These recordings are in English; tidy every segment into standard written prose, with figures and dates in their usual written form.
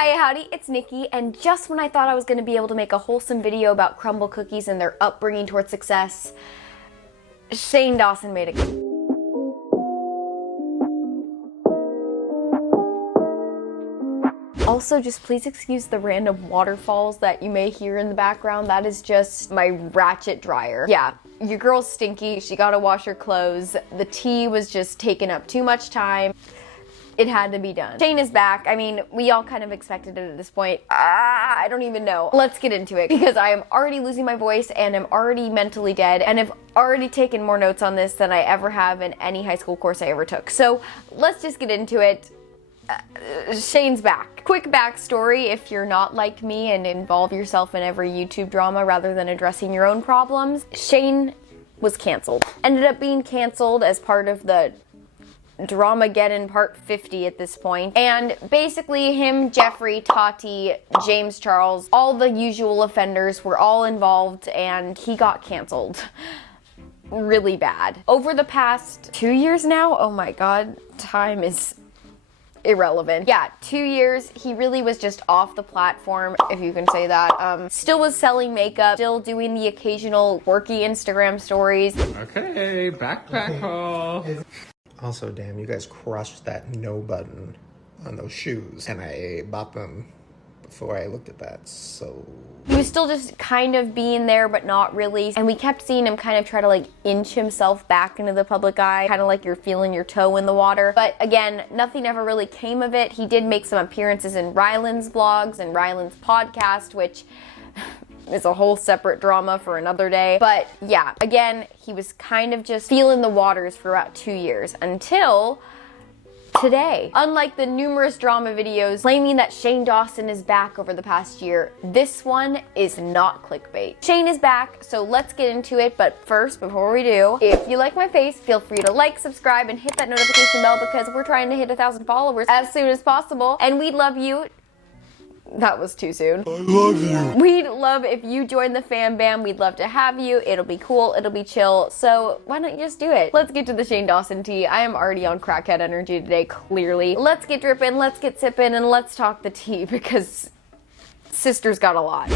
Hi, howdy, it's Nikki, and just when I thought I was going to be able to make a wholesome video about crumble cookies and their upbringing towards success, Shane Dawson made it. Also, just please excuse the random waterfalls that you may hear in the background. That is just my ratchet dryer. Yeah, your girl's stinky. She gotta wash her clothes. The tea was just taking up too much time. It had to be done. Shane is back. I mean, we all kind of expected it at this point. I don't even know. Let's get into it because I am already losing my voice and I'm already mentally dead and have already taken more notes on this than I ever have in any high school course I ever took. So let's just get into it. Shane's back. Quick backstory if you're not like me and involve yourself in every YouTube drama rather than addressing your own problems. Shane was canceled. Ended up being canceled as part of the Dramageddon Part 50 at this point. And basically him, Jeffrey, Tati, James Charles, all the usual offenders were all involved and he got canceled. Really bad. Over the past 2 years now, oh my god, time is irrelevant. Yeah, 2 years, he really was just off the platform, if you can say that. Still was selling makeup, still doing the occasional quirky Instagram stories. Okay, backpack haul. Also, damn, you guys crushed that no button on those shoes. And I bought them before I looked at that, so... He was still just kind of being there, but not really. And we kept seeing him kind of try to like inch himself back into the public eye, kind of like you're feeling your toe in the water. But again, nothing ever really came of it. He did make some appearances in Ryland's vlogs and Ryland's podcast, which is a whole separate drama for another day. But yeah, again, he was kind of just feeling the waters for about 2 years until today. Unlike the numerous drama videos claiming that Shane Dawson is back over the past year, this one is not clickbait. Shane is back, so let's get into it. But first, before we do, if you like my face, feel free to like, subscribe, and hit that notification bell because we're trying to hit 1,000 followers as soon as possible. And we'd love you. That was too soon. I love you. We'd love if you join the fam bam. We'd love to have you. It'll be cool. It'll be chill. So why don't you just do it? Let's get to the Shane Dawson tea. I am already on crackhead energy today, clearly. Let's get dripping, let's get sipping, and let's talk the tea because sister's got a lot.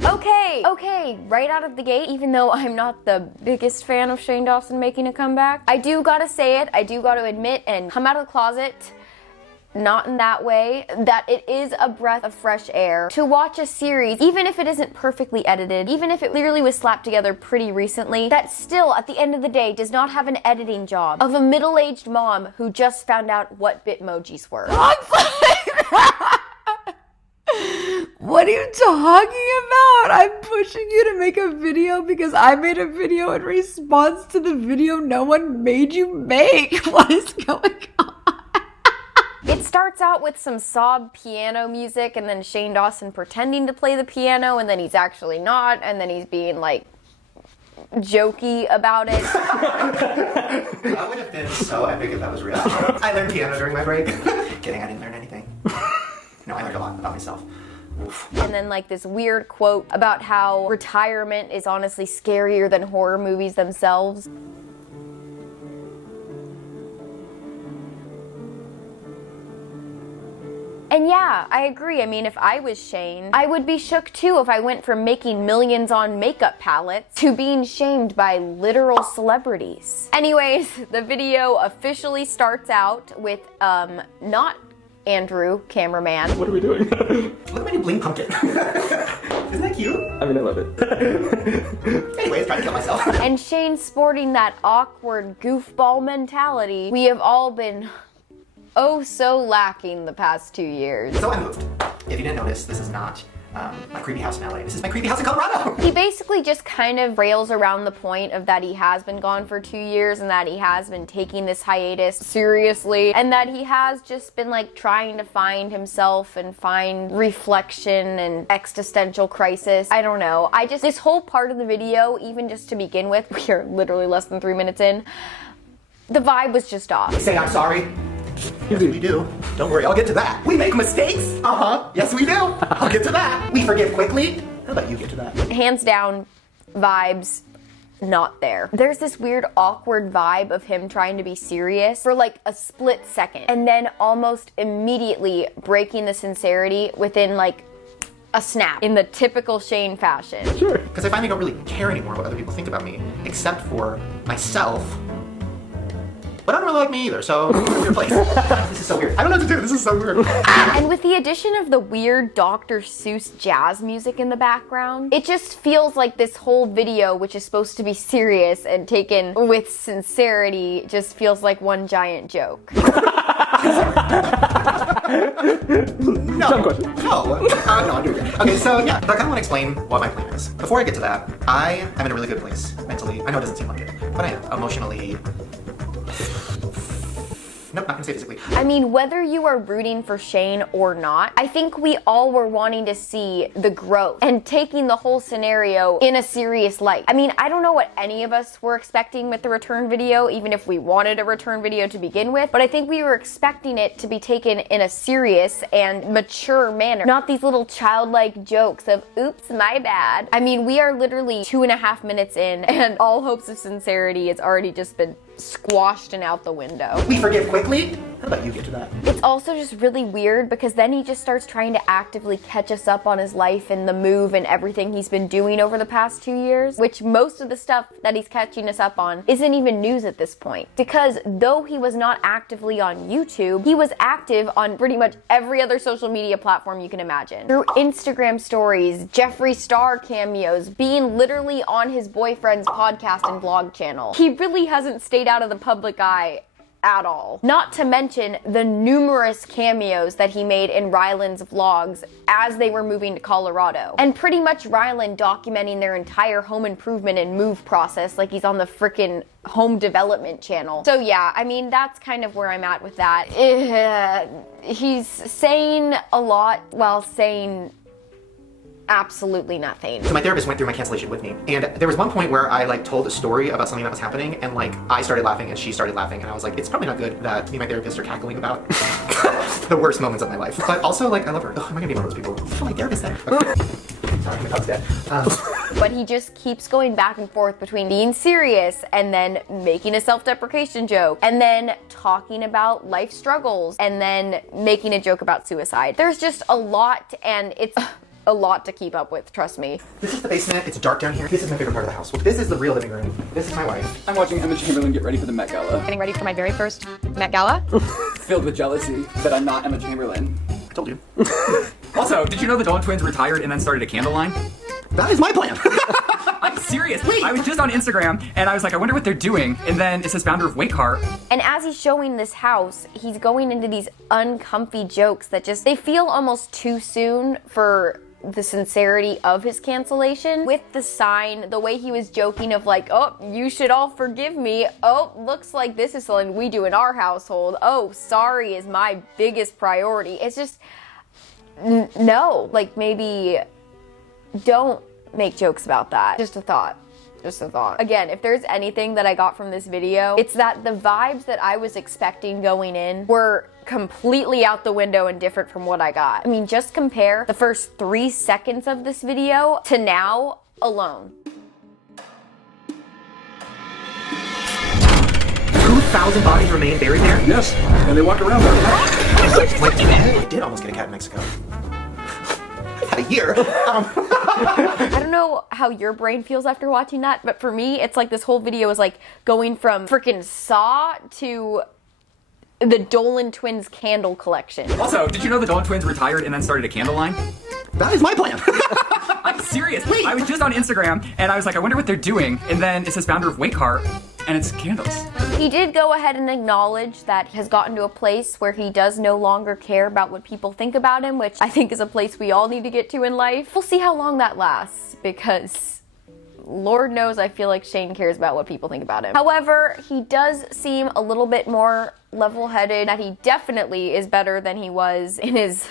Okay, right out of the gate, even though I'm not the biggest fan of Shane Dawson making a comeback, I do gotta say it, I do gotta admit and come out of the closet, not in that way, that it is a breath of fresh air to watch a series, even if it isn't perfectly edited, even if it literally was slapped together pretty recently, that still, at the end of the day, does not have an editing job of a middle-aged mom who just found out what Bitmojis were. What are you talking about? I'm pushing you to make a video because I made a video in response to the video no one made you make. What is going on? It starts out with some sob piano music and then Shane Dawson pretending to play the piano and then he's actually not and then he's being like jokey about it. That would have been so epic if that was real. I learned piano during my break. Kidding, I didn't learn anything. No, I learned a lot about myself. And then like this weird quote about how retirement is honestly scarier than horror movies themselves. And yeah, I agree. I mean, if I was Shane, I would be shook too if I went from making millions on makeup palettes to being shamed by literal celebrities. Anyways, the video officially starts out with, not Andrew, cameraman. What are we doing? Look at my new bling pumpkin. Isn't that cute? I mean, I love it. Anyways, trying to kill myself. And Shane sporting that awkward goofball mentality we have all been oh so lacking the past 2 years. So I moved. If you didn't notice, this is not my creepy house in LA. This is my creepy house in Colorado. He basically just kind of rails around the point of that he has been gone for 2 years and that he has been taking this hiatus seriously and that he has just been like trying to find himself and find reflection and existential crisis. I don't know. This whole part of the video, even just to begin with, we are literally less than 3 minutes in, the vibe was just off. Say I'm sorry. Yes, we do. Don't worry, I'll get to that. We make mistakes. Uh-huh. Yes, we do. I'll get to that. We forgive quickly. How about you get to that? Hands down, vibes, not there. There's this weird awkward vibe of him trying to be serious for like a split second and then almost immediately breaking the sincerity within like a snap in the typical Shane fashion. Sure. Because I finally don't really care anymore what other people think about me, except for myself. But I don't really like me either, so weird place. This is so weird. I don't know what to do. This is so weird. And with the addition of the weird Dr. Seuss jazz music in the background, it just feels like this whole video, which is supposed to be serious and taken with sincerity, just feels like one giant joke. No. I'm doing good. Okay, so yeah, but I kind of want to explain what my plan is. Before I get to that, I am in a really good place mentally. I know it doesn't seem like it, but I am emotionally. Nope, not gonna say physically. I mean, whether you are rooting for Shane or not, I think we all were wanting to see the growth and taking the whole scenario in a serious light. I mean, I don't know what any of us were expecting with the return video, even if we wanted a return video to begin with, but I think we were expecting it to be taken in a serious and mature manner, not these little childlike jokes of, oops, my bad. I mean, we are literally 2.5 minutes in and all hopes of sincerity has already just been squashed and out the window. We forgive quickly? How about you get to that? It's also just really weird because then he just starts trying to actively catch us up on his life and the move and everything he's been doing over the past 2 years, which most of the stuff that he's catching us up on isn't even news at this point. Because though he was not actively on YouTube, he was active on pretty much every other social media platform you can imagine. Through Instagram stories, Jeffree Star cameos, being literally on his boyfriend's podcast and vlog channel. He really hasn't stayed out of the public eye at all. Not to mention the numerous cameos that he made in Ryland's vlogs as they were moving to Colorado. And pretty much Ryland documenting their entire home improvement and move process like he's on the frickin' home development channel. So yeah, I mean, that's kind of where I'm at with that. He's saying a lot while saying absolutely nothing. So my therapist went through my cancellation with me, and there was one point where I like told a story about something that was happening, and like I started laughing and she started laughing, and I was like, it's probably not good that me and my therapist are cackling about the worst moments of my life. But also, like, I love her. Ugh, am I gonna be one of those people? Oh, my therapist said. Okay. Sorry, my dog's dead. But he just keeps going back and forth between being serious and then making a self-deprecation joke and then talking about life struggles and then making a joke about suicide. There's just a lot, and it's a lot to keep up with, trust me. This is the basement. It's dark down here. This is my favorite part of the house. This is the real living room. This is my wife. I'm watching Emma Chamberlain get ready for the Met Gala. Getting ready for my very first Met Gala. Filled with jealousy that I'm not Emma Chamberlain. I told you. Also, did you know the Dolan twins retired and then started a candle line? That is my plan. I'm serious. I was just on Instagram and I was like, I wonder what they're doing. And then it says founder of Waycart. And as he's showing this house, he's going into these uncomfy jokes that just, they feel almost too soon for the sincerity of his cancellation. With the sign, the way he was joking of like, oh, you should all forgive me. Oh, looks like this is something we do in our household. Oh, sorry is my biggest priority. It's just, no, like maybe don't make jokes about that. Just a thought. Just a thought. Again, if there's anything that I got from this video, it's that the vibes that I was expecting going in were completely out the window and different from what I got. I mean, just compare the first 3 seconds of this video to now alone. 2,000 bodies remain buried there? Yes, and they walk around there. I did almost get a cat in Mexico. I've had a year. I don't know how your brain feels after watching that, but for me, it's like this whole video is like going from freaking Saw to the Dolan twins candle collection. Also, did you know the Dolan twins retired and then started a candle line? That is my plan. I'm serious. I was just on Instagram and I was like, I wonder what they're doing. And then it says founder of Waycart and it's candles. He did go ahead and acknowledge that he has gotten to a place where he does no longer care about what people think about him, which I think is a place we all need to get to in life. We'll see how long that lasts, because Lord knows I feel like Shane cares about what people think about him. However, he does seem a little bit more level-headed, that he definitely is better than he was in his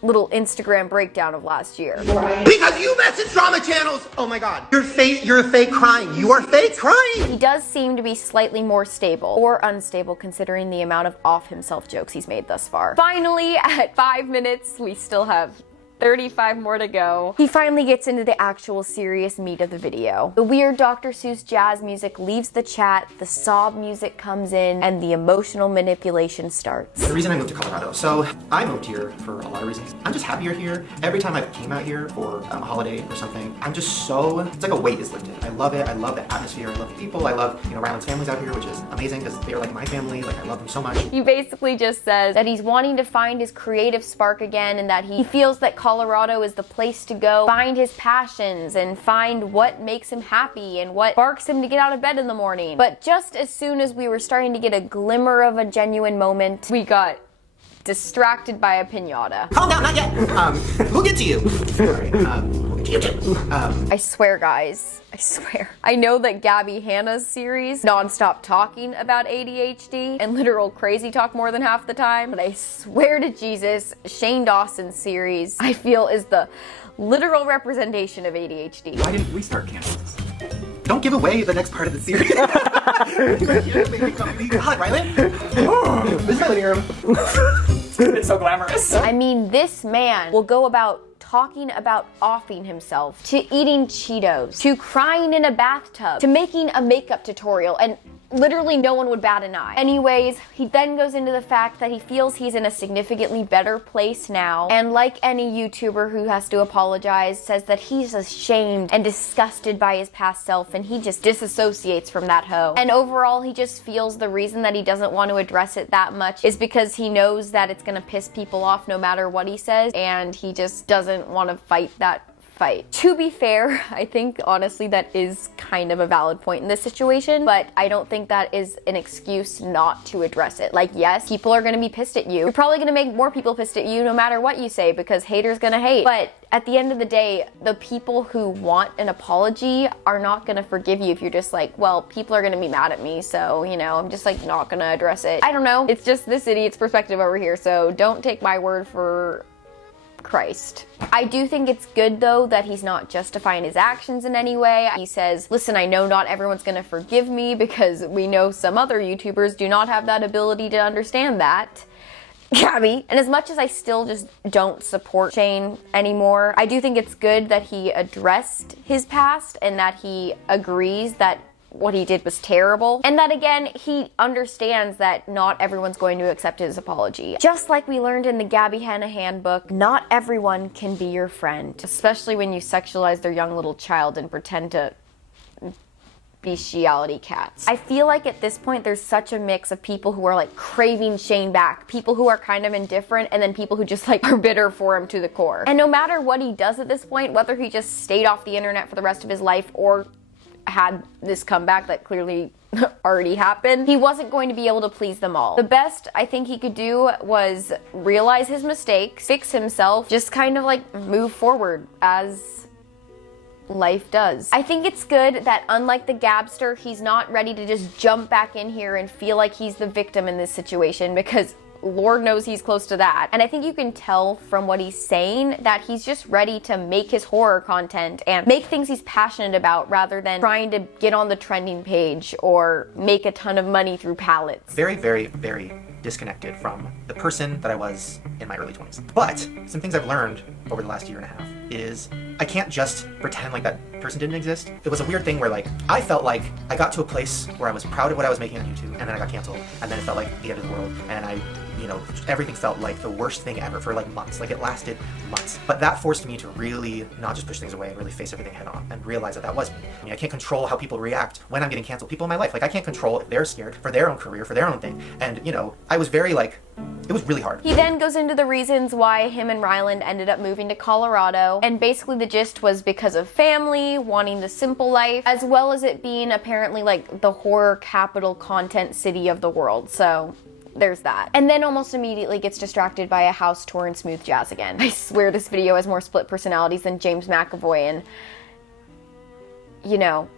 little Instagram breakdown of last year. Because you message drama channels! Oh my god. You're fake crying. You are fake crying! He does seem to be slightly more stable, or unstable considering the amount of off himself jokes he's made thus far. Finally, at 5 minutes, we still have 35 more to go. He finally gets into the actual serious meat of the video. The weird Dr. Seuss jazz music leaves the chat, the sob music comes in, and the emotional manipulation starts. The reason I moved to Colorado, so I moved here for a lot of reasons. I'm just happier here. Every time I came out here for a holiday or something, I'm just so, it's like a weight is lifted. I love it. I love the atmosphere. I love the people. I love, Ryland's family's out here, which is amazing because they're like my family. Like I love them so much. He basically just says that he's wanting to find his creative spark again and that he feels that Colorado is the place to go find his passions and find what makes him happy and what sparks him to get out of bed in the morning. But just as soon as we were starting to get a glimmer of a genuine moment, we got distracted by a piñata. Calm down, not yet. We'll get to you. Sorry. We'll get to you. I swear, guys. I swear. I know that Gabby Hanna's series, non-stop talking about ADHD and literal crazy talk more than half the time, but I swear to Jesus, Shane Dawson's series, I feel is the literal representation of ADHD. Why didn't we start candles? Don't give away the next part of the series. God, Ryland. This is my living room. It's so glamorous. I mean, this man will go about talking about offing himself, to eating Cheetos, to crying in a bathtub, to making a makeup tutorial, and literally no one would bat an eye. Anyways, he then goes into the fact that he feels he's in a significantly better place now, and like any YouTuber who has to apologize, says that he's ashamed and disgusted by his past self, and he just disassociates from that hoe. And overall, he just feels the reason that he doesn't want to address it that much is because he knows that it's gonna piss people off no matter what he says, and he just doesn't want to fight that fight. To be fair, I think honestly that is kind of a valid point in this situation, but I don't think that is an excuse not to address it. Like, yes, people are gonna be pissed at you. You're probably gonna make more people pissed at you no matter what you say because haters gonna hate. But at the end of the day, the people who want an apology are not gonna forgive you if you're just like, well, people are gonna be mad at me, so, I'm just like not gonna address it. I don't know. It's just this idiot's perspective over here, so don't take my word for Christ. I do think it's good though that he's not justifying his actions in any way. He says, listen, I know not everyone's gonna forgive me because we know some other YouTubers do not have that ability to understand that. Gabby. And as much as I still just don't support Shane anymore, I do think it's good that he addressed his past and that he agrees that what he did was terrible, and that again, he understands that not everyone's going to accept his apology. Just like we learned in the Gabby Hanna handbook, not everyone can be your friend, especially when you sexualize their young little child and pretend to bestiality cats. I feel like at this point there's such a mix of people who are like craving Shane back, people who are kind of indifferent, and then people who just like are bitter for him to the core. And no matter what he does at this point, whether he just stayed off the internet for the rest of his life or had this comeback that clearly already happened, he wasn't going to be able to please them all. The best I think he could do was realize his mistakes, fix himself, just kind of like move forward as life does. I think it's good that unlike the Gabster, he's not ready to just jump back in here and feel like he's the victim in this situation, because Lord knows he's close to that. And I think you can tell from what he's saying that he's just ready to make his horror content and make things he's passionate about rather than trying to get on the trending page or make a ton of money through palettes. Very, very, very disconnected from the person that I was in my early 20s. But some things I've learned over the last year and a half is I can't just pretend like that person didn't exist. It was a weird thing where like I felt like I got to a place where I was proud of what I was making on YouTube, and then I got canceled, and then it felt like the end of the world, and I everything felt like the worst thing ever for like months. Like it lasted months. But that forced me to really not just push things away and really face everything head on and realize that that was me. I mean, I can't control how people react when I'm getting canceled. People in my life, like I can't control if they're scared for their own career, for their own thing. And I was very like, it was really hard. He then goes into the reasons why him and Ryland ended up moving to Colorado, and basically the gist was because of family, wanting the simple life, as well as it being apparently like the horror capital content city of the world. So there's that. And then almost immediately gets distracted by a house tour and smooth jazz again. I swear this video has more split personalities than James McAvoy and,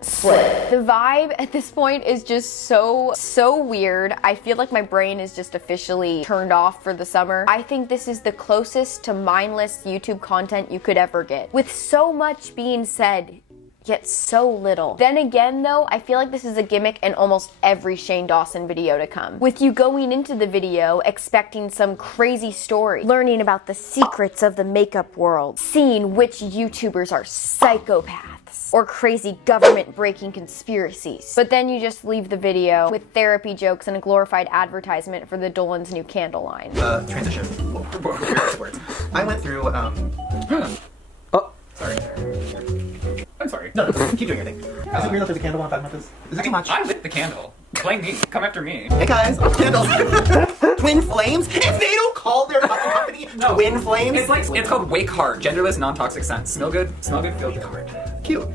Split. The vibe at this point is just so weird. I feel like my brain is just officially turned off for the summer. I think this is the closest to mindless YouTube content you could ever get. With so much being said, yet so little. Then again though, I feel like this is a gimmick in almost every Shane Dawson video to come. With you going into the video expecting some crazy story, learning about the secrets of the makeup world, seeing which YouTubers are psychopaths or crazy government-breaking conspiracies. But then you just leave the video with therapy jokes and a glorified advertisement for the Dolan's new candle line. Transition. Words. I went through, Sorry. I'm sorry. No, keep doing your thing. Is it weird that there's a candle while I'm talking about this? Is it too much? I lit the candle. Blame me. Come after me. Hey guys, candles. Twin flames? If they don't call their fucking company Twin Flames? It's called Wake Hard. Genderless, non-toxic scent. Smell good, feel good. Cute.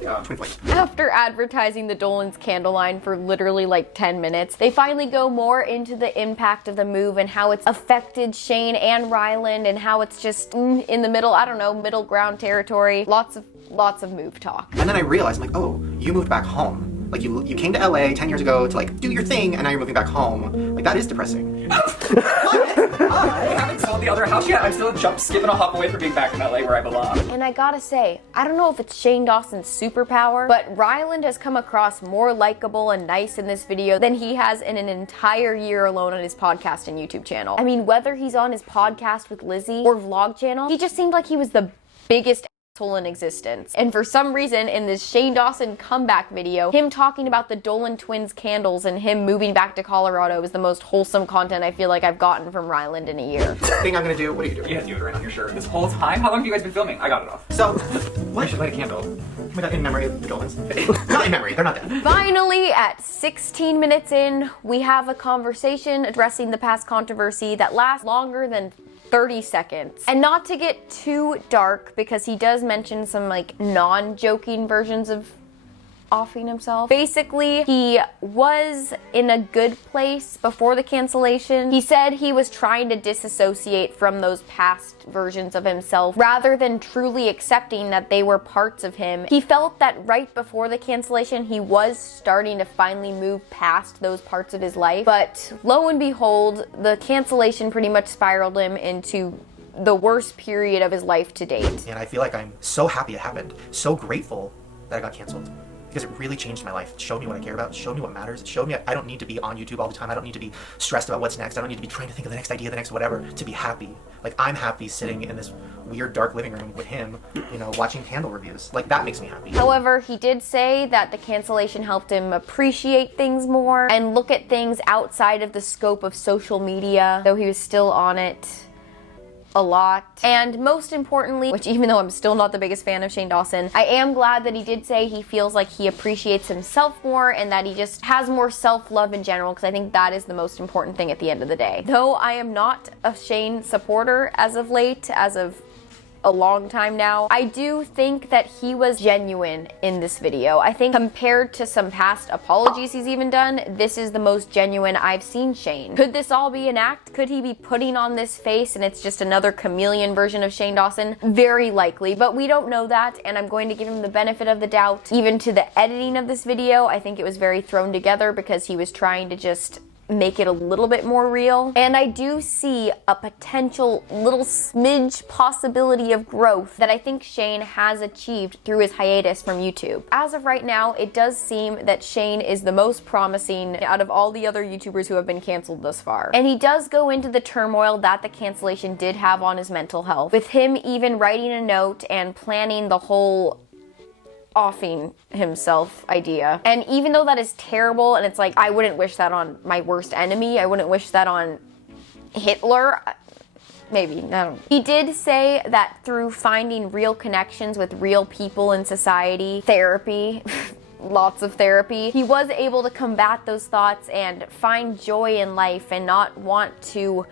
Yeah. Twin flames. After advertising the Dolan's candle line for literally like 10 minutes, they finally go more into the impact of the move and how it's affected Shane and Ryland and how it's just in the middle, I don't know, middle ground territory. Lots of move talk. And then I realized, I'm like, oh, you moved back home. Like you came to LA 10 years ago to like do your thing, and now you're moving back home. Like that is depressing. I haven't sold the other house yet. I'm still skipping a hop away from being back in LA where I belong. And I gotta say, I don't know if it's Shane Dawson's superpower, but Ryland has come across more likable and nice in this video than he has in an entire year alone on his podcast and YouTube channel. I mean, whether he's on his podcast with Lizzie or vlog channel, he just seemed like he was the biggest asshole in existence. And for some reason, in this Shane Dawson comeback video, him talking about the Dolan twins candles and him moving back to Colorado is the most wholesome content I feel like I've gotten from Ryland in a year. Thing I'm gonna do, what are you doing? You have deodorant on your shirt this whole time? How long have you guys been filming? I got it off. So, I should light a candle. in memory of the Dolans. Not in memory, they're not dead. Finally, at 16 minutes in, we have a conversation addressing the past controversy that lasts longer than 30 seconds. And not to get too dark, because he does mention some like non-joking versions of offing himself. Basically, he was in a good place before the cancellation. He said he was trying to disassociate from those past versions of himself rather than truly accepting that they were parts of him. He felt that right before the cancellation, he was starting to finally move past those parts of his life. But lo and behold, the cancellation pretty much spiraled him into the worst period of his life to date. And I feel like I'm so happy it happened, so grateful that I got canceled. Because it really changed my life. It showed me what I care about. It showed me what matters. It showed me I don't need to be on YouTube all the time. I don't need to be stressed about what's next. I don't need to be trying to think of the next idea, the next whatever, to be happy. Like, I'm happy sitting in this weird dark living room with him, you know, watching candle reviews. Like, that makes me happy. However, he did say that the cancellation helped him appreciate things more and look at things outside of the scope of social media, though he was still on it a lot. And most importantly, which even though I'm still not the biggest fan of Shane Dawson, I am glad that he did say he feels like he appreciates himself more and that he just has more self-love in general, because I think that is the most important thing at the end of the day. Though I am not a Shane supporter as of late, as of a long time now, I do think that he was genuine in this video. I think compared to some past apologies he's even done, this is the most genuine I've seen Shane. Could this all be an act? Could he be putting on this face and it's just another chameleon version of Shane Dawson? Very likely, but we don't know that, and I'm going to give him the benefit of the doubt. Even to the editing of this video, I think it was very thrown together because he was trying to just make it a little bit more real. And I do see a potential little smidge possibility of growth that I think Shane has achieved through his hiatus from YouTube. As of right now, it does seem that Shane is the most promising out of all the other YouTubers who have been canceled thus far. And he does go into the turmoil that the cancellation did have on his mental health, with him even writing a note and planning the whole offing himself idea. And even though that is terrible, and it's like, I wouldn't wish that on my worst enemy, I wouldn't wish that on Hitler, maybe, I don't know. He did say that through finding real connections with real people in society, therapy, lots of therapy, he was able to combat those thoughts and find joy in life and not want to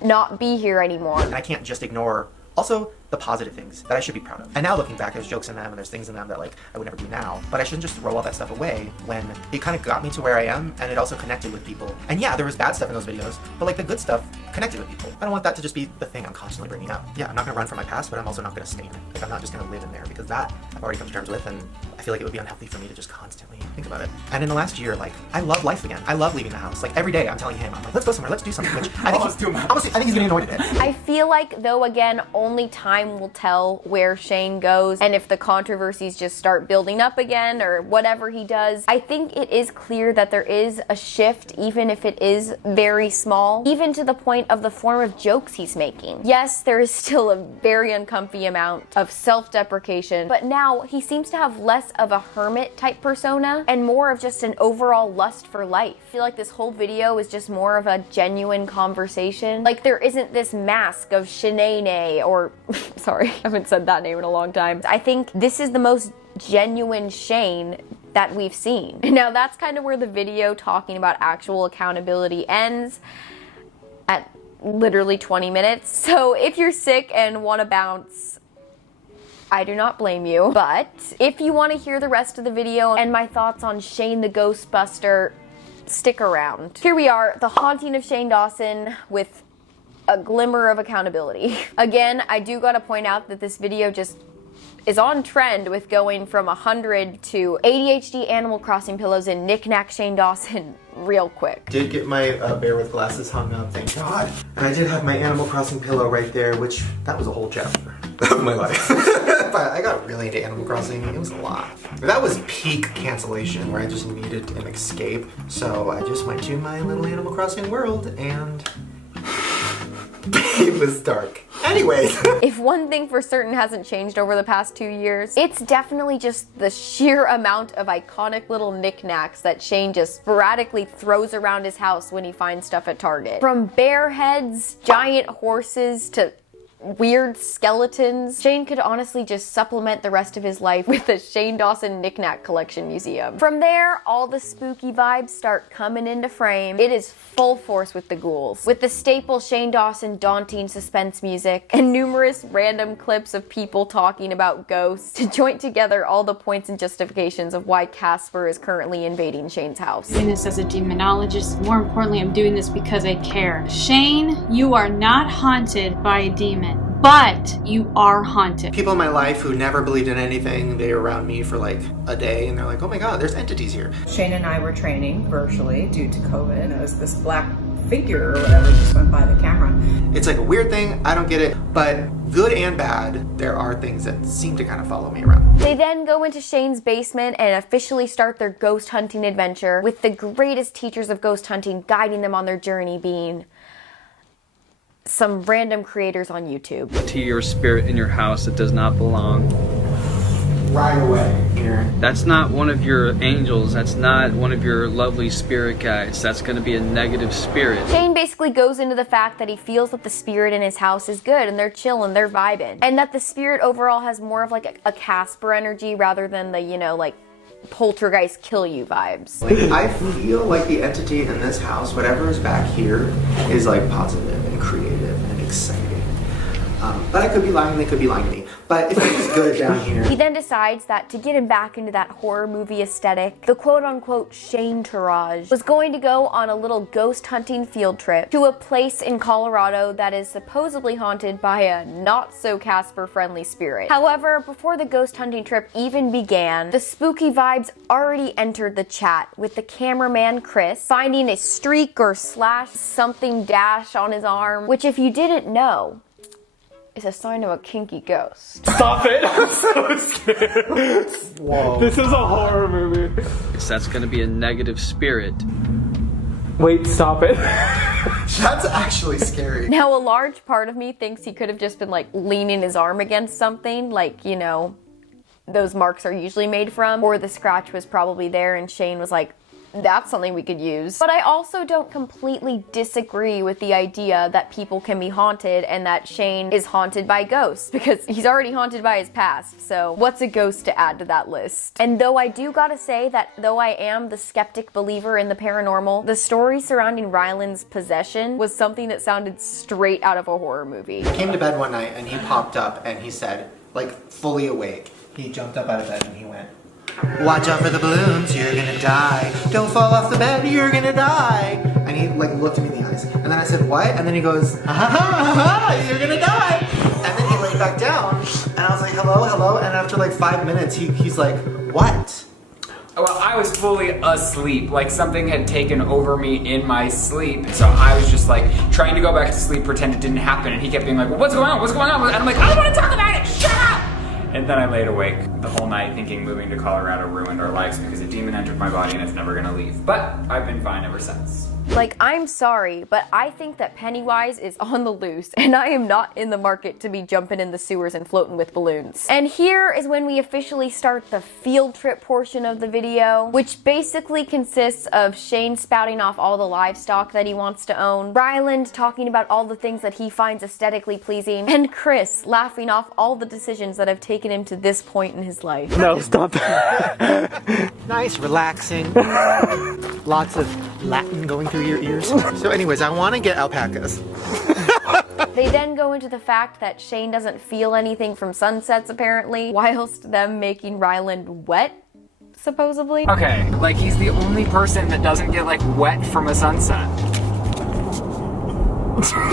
not be here anymore. And I can't just ignore also the positive things that I should be proud of. And now looking back, there's jokes in them and there's things in them that like I would never do now, but I shouldn't just throw all that stuff away when it kind of got me to where I am and it also connected with people. And yeah, there was bad stuff in those videos, but like the good stuff connected with people. I don't want that to just be the thing I'm constantly bringing up. Yeah, I'm not gonna run from my past, but I'm also not gonna stay in it. Like I'm not just gonna live in there, because that I've already come to terms with, and I feel like it would be unhealthy for me to just constantly think about it. And in the last year, like, I love life again. I love leaving the house. Like every day I'm telling him, I'm like, let's go somewhere, let's do something, which I think, I think he's getting annoyed at it. I feel like, though, again, only time time will tell where Shane goes and if the controversies just start building up again or whatever he does. I think it is clear that there is a shift, even if it is very small, even to the point of the form of jokes he's making. Yes, there is still a very uncomfy amount of self-deprecation, but now he seems to have less of a hermit type persona and more of just an overall lust for life. I feel like this whole video is just more of a genuine conversation. Like, there isn't this mask of Shanae or sorry, I haven't said that name in a long time. I think this is the most genuine Shane that we've seen. Now that's kind of where the video talking about actual accountability ends, at literally 20 minutes. So if you're sick and want to bounce, I do not blame you. But if you want to hear the rest of the video and my thoughts on Shane the Ghostbuster, stick around. Here we are, the haunting of Shane Dawson with a glimmer of accountability. Again, I do gotta point out that this video just is on trend with going from 100 to ADHD Animal Crossing pillows and knick-knack Shane Dawson real quick. Did get my bear with glasses hung up, thank God. And I did have my Animal Crossing pillow right there, which that was a whole chapter of my life. But I got really into Animal Crossing. It was a lot. That was peak cancellation where I just needed an escape. So I just went to my little Animal Crossing world and it was dark. Anyways. If one thing for certain hasn't changed over the past 2 years, it's definitely just the sheer amount of iconic little knickknacks that Shane just sporadically throws around his house when he finds stuff at Target. From bear heads, giant horses, to weird skeletons. Shane could honestly just supplement the rest of his life with the Shane Dawson Knickknack Collection Museum. From there, all the spooky vibes start coming into frame. It is full force with the ghouls, with the staple Shane Dawson daunting suspense music and numerous random clips of people talking about ghosts to join together all the points and justifications of why Casper is currently invading Shane's house. I'm doing this as a demonologist. More importantly, I'm doing this because I care. Shane, you are not haunted by a demon, but you are haunted. People in my life who never believed in anything, they were around me for like a day and they're like, oh my God, there's entities here. Shane and I were training virtually due to COVID, and it was this black figure or whatever just went by the camera. It's like a weird thing, I don't get it, but good and bad, there are things that seem to kind of follow me around. They then go into Shane's basement and officially start their ghost hunting adventure, with the greatest teachers of ghost hunting guiding them on their journey being some random creators on YouTube. To your spirit in your house that does not belong. Right away here. That's not one of your angels. That's not one of your lovely spirit guides. That's going to be a negative spirit. Shane basically goes into the fact that he feels that the spirit in his house is good and they're chilling, they're vibing. And that the spirit overall has more of like a Casper energy rather than the, you know, like poltergeist kill you vibes. I feel like the entity in this house, whatever is back here, is like positive and creative and exciting. But I could be lying, they could be lying to me. But if it's good down here. He then decides that to get him back into that horror movie aesthetic, the quote-unquote Shane Tourage was going to go on a little ghost hunting field trip to a place in Colorado that is supposedly haunted by a not-so-Casper-friendly spirit. However, before the ghost hunting trip even began, the spooky vibes already entered the chat, with the cameraman Chris finding a streak or slash something dash on his arm, which if you didn't know, is a sign of a kinky ghost. Stop it! I'm so scared. Whoa. This is a horror movie. That's going to be a negative spirit. Wait, stop it. That's actually scary. Now, a large part of me thinks he could have just been like leaning his arm against something, like, you know, those marks are usually made from, or the scratch was probably there and Shane was like, that's something we could use. But I also don't completely disagree with the idea that people can be haunted and that Shane is haunted by ghosts, because he's already haunted by his past, so what's a ghost to add to that list? And though I do gotta say that though I am the skeptic believer in the paranormal, the story surrounding Ryland's possession was something that sounded straight out of a horror movie. I came to bed one night and he popped up and he said, like fully awake, he jumped up out of bed and he went, watch out for the balloons, you're gonna die. Don't fall off the bed, you're gonna die. And he like looked at me in the eyes. And then I said, what? And then he goes, ha ha ha, you're gonna die. And then he laid back down. And I was like, hello, hello. And after like 5 minutes, he's like, what? Well, I was fully asleep, like something had taken over me in my sleep. So I was just like trying to go back to sleep, pretend it didn't happen, and he kept being like, well, what's going on? What's going on? And I'm like, I don't want to talk about it. Shut up! And then I laid awake the whole night thinking moving to Colorado ruined our lives because a demon entered my body and it's never gonna leave. But I've been fine ever since. Like, I'm sorry, but I think that Pennywise is on the loose, and I am not in the market to be jumping in the sewers and floating with balloons. And here is when we officially start the field trip portion of the video, which basically consists of Shane spouting off all the livestock that he wants to own, Ryland talking about all the things that he finds aesthetically pleasing, and Chris laughing off all the decisions that have taken him to this point in his life. No, stop that. Nice, relaxing. Lots of Latin going through your ears. So anyways, I want to get alpacas. They then go into the fact that Shane doesn't feel anything from sunsets, apparently, whilst them making Ryland wet, supposedly. Okay, like he's the only person that doesn't get like wet from a sunset.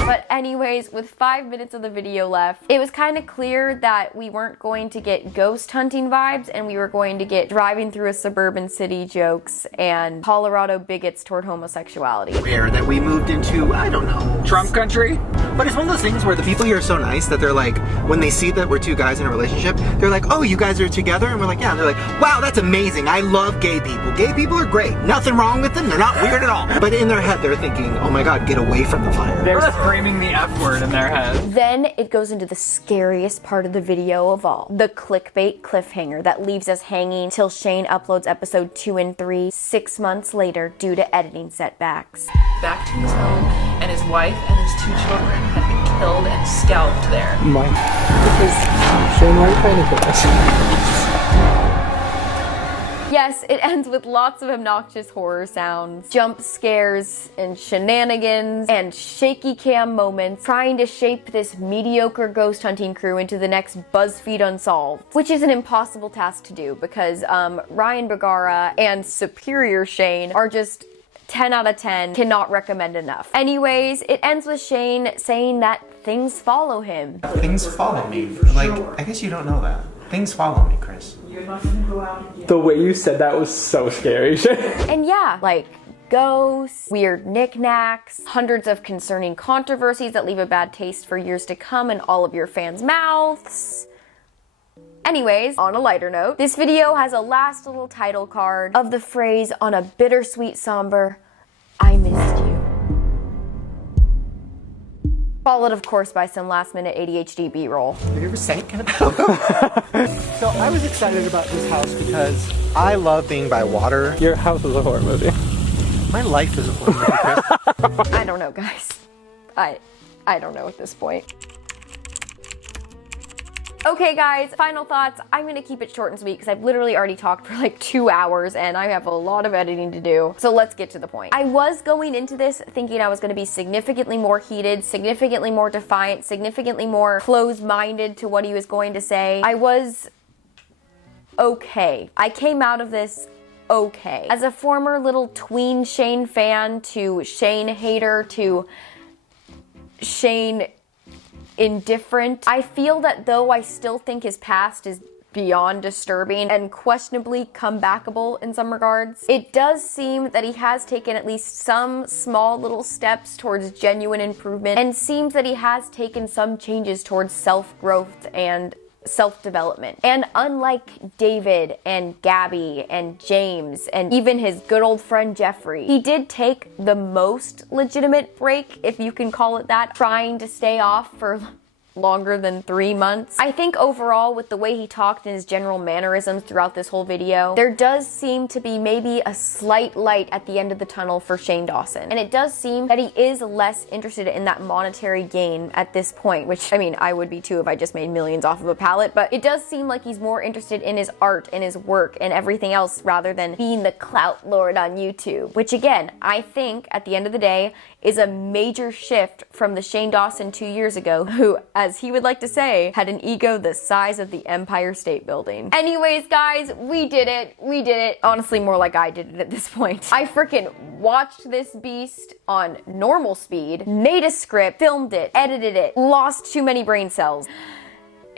But anyways, with 5 minutes of the video left, it was kind of clear that we weren't going to get ghost hunting vibes and we were going to get driving through a suburban city jokes and Colorado bigots toward homosexuality. Where that we moved into, I don't know. Trump country? But it's one of those things where the people here are so nice that they're like, when they see that we're two guys in a relationship, they're like, oh, you guys are together? And we're like, yeah. And they're like, wow, that's amazing. I love gay people. Gay people are great. Nothing wrong with them. They're not weird at all. But in their head, they're thinking, oh my God, get away from the fire. They're screaming the F word in their head. Then it goes into the scariest part of the video of all, the clickbait cliffhanger that leaves us hanging till Shane uploads episode 2 and 3 6 months later due to editing setbacks. Back to his home, and his wife and his 2 children had been killed and scalped there. Shane, why are you trying to kill us? Yes, it ends with lots of obnoxious horror sounds, jump scares, and shenanigans, and shaky cam moments trying to shape this mediocre ghost hunting crew into the next BuzzFeed Unsolved, which is an impossible task to do because Ryan Bergara and Superior Shane are just 10 out of 10, cannot recommend enough. Anyways, it ends with Shane saying that things follow him. Things follow me. Like, I guess you don't know that. Things follow me, Chris. You're not gonna go out again. The way you said that was so scary. And yeah, like ghosts, weird knickknacks, hundreds of concerning controversies that leave a bad taste for years to come in all of your fans' mouths. Anyways, on a lighter note, this video has a last little title card of the phrase on a bittersweet somber, I missed you. Followed, of course, by some last-minute ADHD B-roll. Have you ever sank in a bathtub? So I was excited about this house because I love being by water. Your house is a horror movie. My life is a horror movie, Chris. I don't know, guys. I don't know at this point. Okay guys, final thoughts. I'm gonna keep it short and sweet because I've literally already talked for like 2 hours and I have a lot of editing to do. So let's get to the point. I was going into this thinking I was gonna be significantly more heated, significantly more defiant, significantly more closed-minded to what he was going to say. I was okay. I came out of this okay. As a former little tween Shane fan to Shane hater to Shane indifferent, I feel that though I still think his past is beyond disturbing and questionably comebackable in some regards, it does seem that he has taken at least some small little steps towards genuine improvement and seems that he has taken some changes towards self-growth and self-development. And unlike David and Gabby and James and even his good old friend Jeffrey, he did take the most legitimate break, if you can call it that, trying to stay off for longer than 3 months. I think overall, with the way he talked and his general mannerisms throughout this whole video, there does seem to be maybe a slight light at the end of the tunnel for Shane Dawson. And it does seem that he is less interested in that monetary gain at this point, which, I mean, I would be too if I just made millions off of a palette, but it does seem like he's more interested in his art and his work and everything else rather than being the clout lord on YouTube, which again, I think at the end of the day is a major shift from the Shane Dawson 2 years ago, who, as he would like to say, had an ego the size of the Empire State Building. Anyways, guys, we did it. We did it. Honestly, more like I did it at this point. I freaking watched this beast on normal speed, made a script, filmed it, edited it, lost too many brain cells.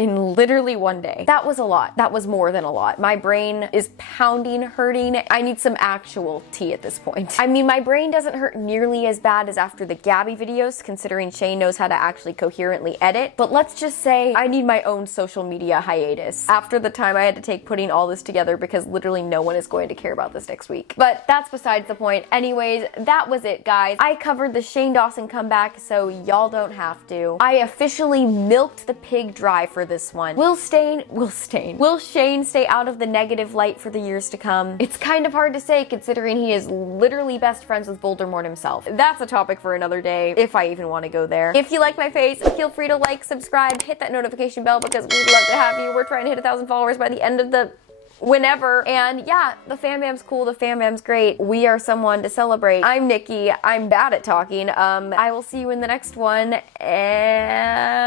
in literally one day. That was a lot. That was more than a lot. My brain is pounding, hurting. I need some actual tea at this point. I mean, my brain doesn't hurt nearly as bad as after the Gabby videos, considering Shane knows how to actually coherently edit. But let's just say I need my own social media hiatus after the time I had to take putting all this together, because literally no one is going to care about this next week. But that's besides the point. Anyways, that was it, guys. I covered the Shane Dawson comeback, so y'all don't have to. I officially milked the pig dry for this one. Will Shane stay out of the negative light for the years to come? It's kind of hard to say, considering he is literally best friends with Voldemort himself. That's a topic for another day, if I even want to go there. If you like my face, feel free to like, subscribe, hit that notification bell, because we'd love to have you. We're trying to hit 1,000 followers by the end of the whenever. And yeah, the Fam Bam's cool, the Fam Bam's great. We are someone to celebrate. I'm Nikki. I'm bad at talking. I will see you in the next one, and